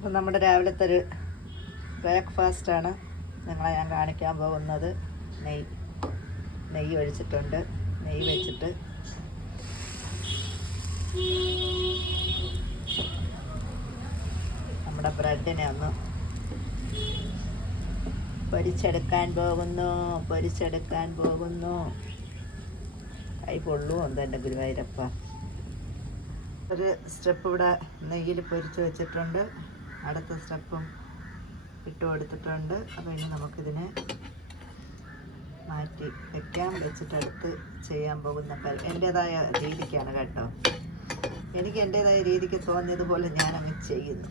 അപ്പം നമ്മുടെ രാവിലത്തെ ഒരു ബ്രേക്ക്ഫാസ്റ്റാണ് നിങ്ങളെ ഞാൻ കാണിക്കാൻ പോകുന്നത്. നെയ് നെയ്യ് ഒഴിച്ചിട്ടുണ്ട്. നെയ്യ് വെച്ചിട്ട് നമ്മുടെ ബ്രെഡിനെ ഒന്ന് പൊരിച്ചെടുക്കാൻ പോകുന്നു പൊരിച്ചെടുക്കാൻ പോകുന്നു. കൈ പൊള്ളുമോ എന്താ എന്റെ ഗുരുവായൂരപ്പ? ഒരു സ്റ്റെപ്പ് ഇവിടെ നെയ്യിൽ പൊരിച്ച് വെച്ചിട്ടുണ്ട്. അടുത്ത സ്റ്റെപ്പും ഇട്ട് കൊടുത്തിട്ടുണ്ട് അപ്പോൾ ഇനി നമുക്കിതിനെ മാറ്റി വെക്കാം. വെച്ചിട്ട് അടുത്ത് ചെയ്യാൻ പോകുന്ന എന്റേതായ രീതിക്കാണ് കേട്ടോ. എനിക്ക് എന്റേതായ രീതിക്ക് തോന്നിയതുപോലെ ഞാനങ്ങ് ചെയ്യുന്നു.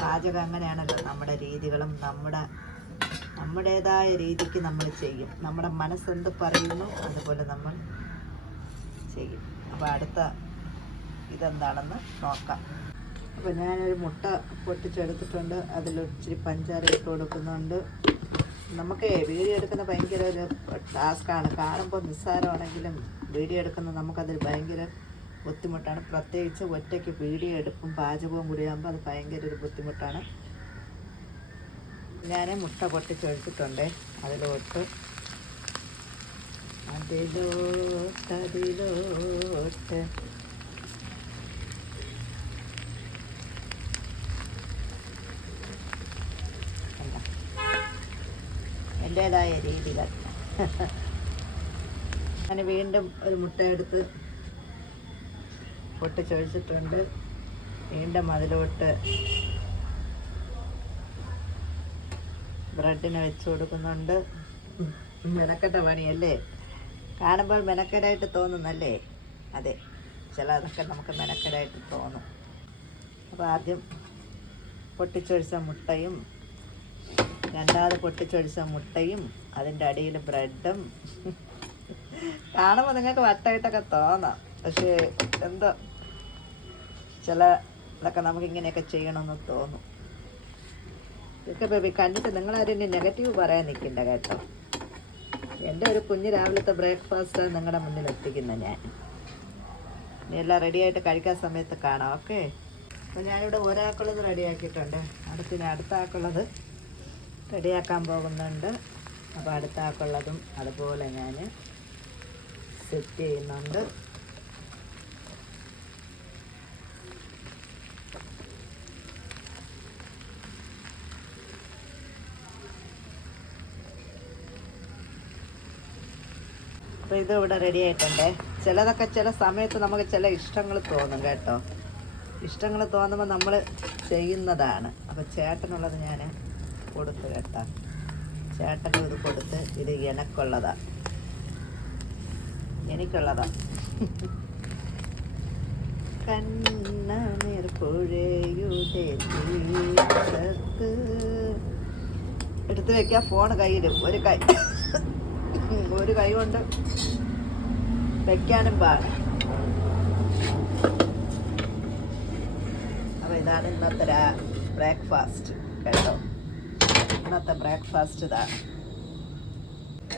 പാചകം അങ്ങനെയാണല്ലോ. നമ്മുടെ രീതികളും നമ്മുടെ നമ്മുടേതായ രീതിക്ക് നമ്മൾ ചെയ്യും. നമ്മുടെ മനസ്സെന്ത് പറയുന്നു അതുപോലെ നമ്മൾ ചെയ്യും. അപ്പോൾ അടുത്ത ഇതെന്താണെന്ന് നോക്കാം. അപ്പോൾ ഞാനൊരു മുട്ട പൊട്ടിച്ചെടുത്തിട്ടുണ്ട്. അതിൽ ഇച്ചിരി പഞ്ചാര ഇട്ട് കൊടുക്കുന്നുണ്ട്. നമുക്ക് വീഡിയോ എടുക്കുന്ന ഭയങ്കര ഒരു ടാസ്ക്കാണ് കാണുമ്പോൾ നിസ്സാരമാണെങ്കിലും വീഡിയോ എടുക്കുന്നത് നമുക്കതിൽ ഭയങ്കര ബുദ്ധിമുട്ടാണ്. പ്രത്യേകിച്ച് ഒറ്റയ്ക്ക് വീഡിയോ എടുപ്പും പാചകവും കൂടി ആകുമ്പോൾ അത് ഭയങ്കര ഒരു ബുദ്ധിമുട്ടാണ്. ഞാൻ മുട്ട പൊട്ടിച്ചൊഴിച്ചിട്ടുണ്ട് അതിലോട്ട് അതിലോട്ട് അതിലോട്ട് കണ്ടോ? എന്റേതായ രീതികൾ. അങ്ങനെ വീണ്ടും ഒരു മുട്ട എടുത്ത് പൊട്ടിച്ചൊഴിച്ചിട്ടുണ്ട്. വീണ്ടും അതിലോട്ട് ബ്രെഡിന് വെച്ച് കൊടുക്കുന്നുണ്ട്. മെനക്കെട്ട പണിയല്ലേ? കാണുമ്പോൾ മെനക്കെടായിട്ട് തോന്നുന്നല്ലേ? അതെ ചിലതൊക്കെ നമുക്ക് മെനക്കെടായിട്ട് തോന്നും. അപ്പോൾ ആദ്യം പൊട്ടിച്ചൊഴിച്ച മുട്ടയും രണ്ടാമത് പൊട്ടിച്ചൊഴിച്ച മുട്ടയും അതിന്റെ അടിയിൽ ബ്രെഡും. കാണുമ്പോൾ നിങ്ങൾക്ക് വട്ടമായിട്ടൊക്കെ തോന്നാം. പക്ഷേ എന്തോ ചില ഇതൊക്കെ നമുക്കിങ്ങനെയൊക്കെ ചെയ്യണമെന്ന് തോന്നും. ഇതൊക്കെ ബേബി കണ്ടിട്ട് നിങ്ങളാരും നെഗറ്റീവ് പറയാൻ നിൽക്കണ്ട കേട്ടോ. എന്റെ ഒരു കുഞ്ഞ് രാവിലത്തെ ബ്രേക്ക്ഫാസ്റ്റ് നിങ്ങളുടെ മുന്നിൽ എത്തിക്കുന്ന ഞാൻ. ഇനി എല്ലാം റെഡിയായിട്ട് കഴിക്കാൻ സമയത്ത് കാണാം. ഓക്കെ അപ്പോൾ ഞാനിവിടെ ഒരാൾക്കുള്ളത് റെഡിയാക്കിയിട്ടുണ്ട് അടുത്തിന് അടുത്ത ആൾക്കുള്ളത് റെഡിയാക്കാൻ പോകുന്നുണ്ട്. അപ്പോൾ അടുത്താക്കുള്ളതും അതുപോലെ ഞാൻ സെറ്റ് ചെയ്യുന്നുണ്ട്. അപ്പോൾ ഇത് ഇവിടെ റെഡി ആയിട്ടുണ്ടേ. ചിലതൊക്കെ ചില സമയത്ത് നമുക്ക് ചില ഇഷ്ടങ്ങൾ തോന്നും കേട്ടോ. ഇഷ്ടങ്ങൾ തോന്നുമ്പോൾ നമ്മൾ ചെയ്യുന്നതാണ്. അപ്പോൾ ചേട്ടനുള്ളത് ഞാൻ കൊടുത്തു കേട്ടാ. ചേട്ടനും ഇത് കൊടുത്ത് ഇത് എനക്കുള്ളതാ. എനിക്കുള്ളതാ. കണ്ണനീർ പുഴയുടെ തീരത്ത്. എടുത്തു ഫോൺ കയ്യിലും. ഒരു കൈ. ഒരു കൈ കൊണ്ട് വെക്കാനും പാ അപ്പോൾ ഇതാണ് ഇന്നത്തെ ബ്രേക്ക്ഫാസ്റ്റ് കേട്ടോ? ഇന്നത്തെ ബ്രേക്ക്ഫാസ്റ്റ് ഇതാ.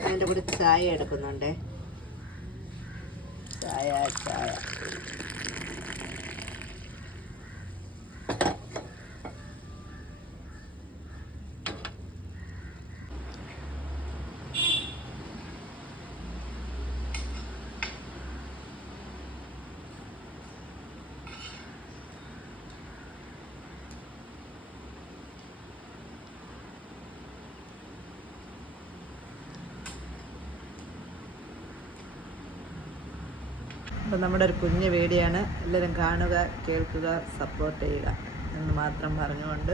അതിന്റെ കൂടെ ചായ എടുക്കുന്നുണ്ടേ. ചായ ചായ. അപ്പം നമ്മുടെ ഒരു കുഞ്ഞ് വീഡിയോ ആണ് എല്ലാവരും കാണുക കേൾക്കുക സപ്പോർട്ട് ചെയ്യുക എന്ന് മാത്രം പറഞ്ഞുകൊണ്ട്